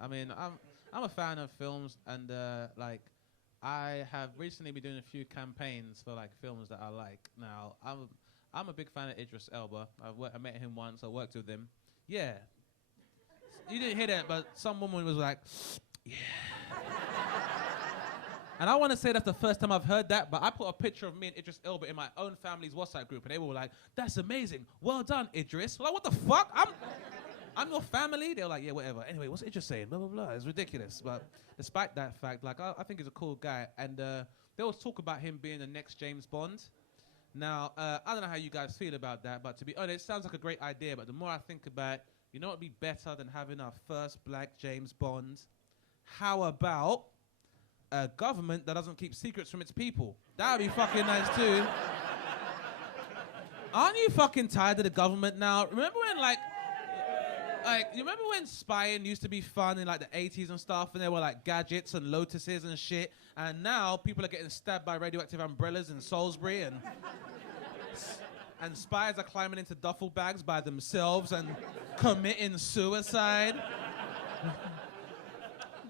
I mean, I'm a fan of films, and like, I have recently been doing a few campaigns for like films that I like. Now, I'm a big fan of Idris Elba. I met him once. I worked with him. Yeah, you didn't hear that, but some woman was like, yeah. And I want to say that's the first time I've heard that, but I put a picture of me and Idris Elba in my own family's WhatsApp group, and they were like, that's amazing. Well done, Idris. Like, what the fuck? I'm your family? They were like, yeah, whatever. Anyway, what's Idris saying? Blah, blah, blah. It's ridiculous. But despite that fact, like, I think he's a cool guy. And there was talk about him being the next James Bond. Now, I don't know how you guys feel about that, but to be honest, it sounds like a great idea. But the more I think about it, you know what would be better than having our first black James Bond? How about a government that doesn't keep secrets from its people? That would be fucking nice too. Aren't you fucking tired of the government now? Remember when you remember when spying used to be fun in like the 80s and stuff, and there were like gadgets and lotuses and shit, and now people are getting stabbed by radioactive umbrellas in Salisbury, and spies are climbing into duffel bags by themselves and committing suicide.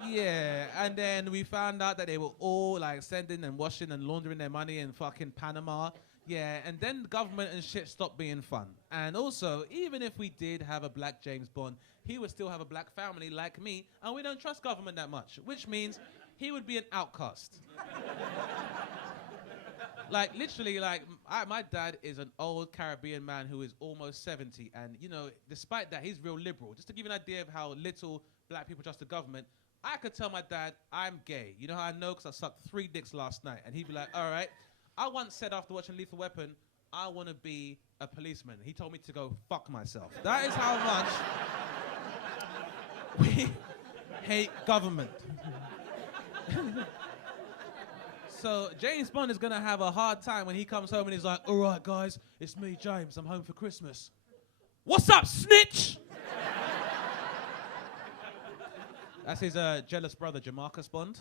Yeah, and then we found out that they were all like sending and washing and laundering their money in fucking Panama. Yeah, and then the government and shit stopped being fun. And also, even if we did have a black James Bond, he would still have a black family like me, and we don't trust government that much, which means he would be an outcast. Like, literally, like, my dad is an old Caribbean man who is almost 70, and, you know, despite that, he's real liberal. Just to give you an idea of how little black people trust the government, I could tell my dad I'm gay. You know how I know? Because I sucked 3 dicks last night. And he'd be like, all right. I once said after watching Lethal Weapon, I want to be a policeman. He told me to go fuck myself. That is how much we hate government. So James Bond is going to have a hard time when he comes home and he's like, all right, guys, it's me, James. I'm home for Christmas. What's up, snitch? That's his jealous brother, Jamarcus Bond.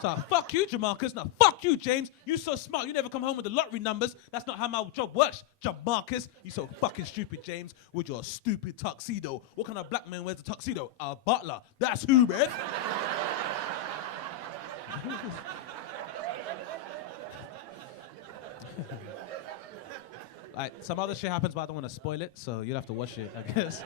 So, fuck you, Jamarcus. No, fuck you, James. You so smart. You never come home with the lottery numbers. That's not how my job works, Jamarcus. You so fucking stupid, James, with your stupid tuxedo. What kind of black man wears a tuxedo? A butler. That's who, man. Like, some other shit happens, but I don't want to spoil it, so you'll have to watch it, I guess.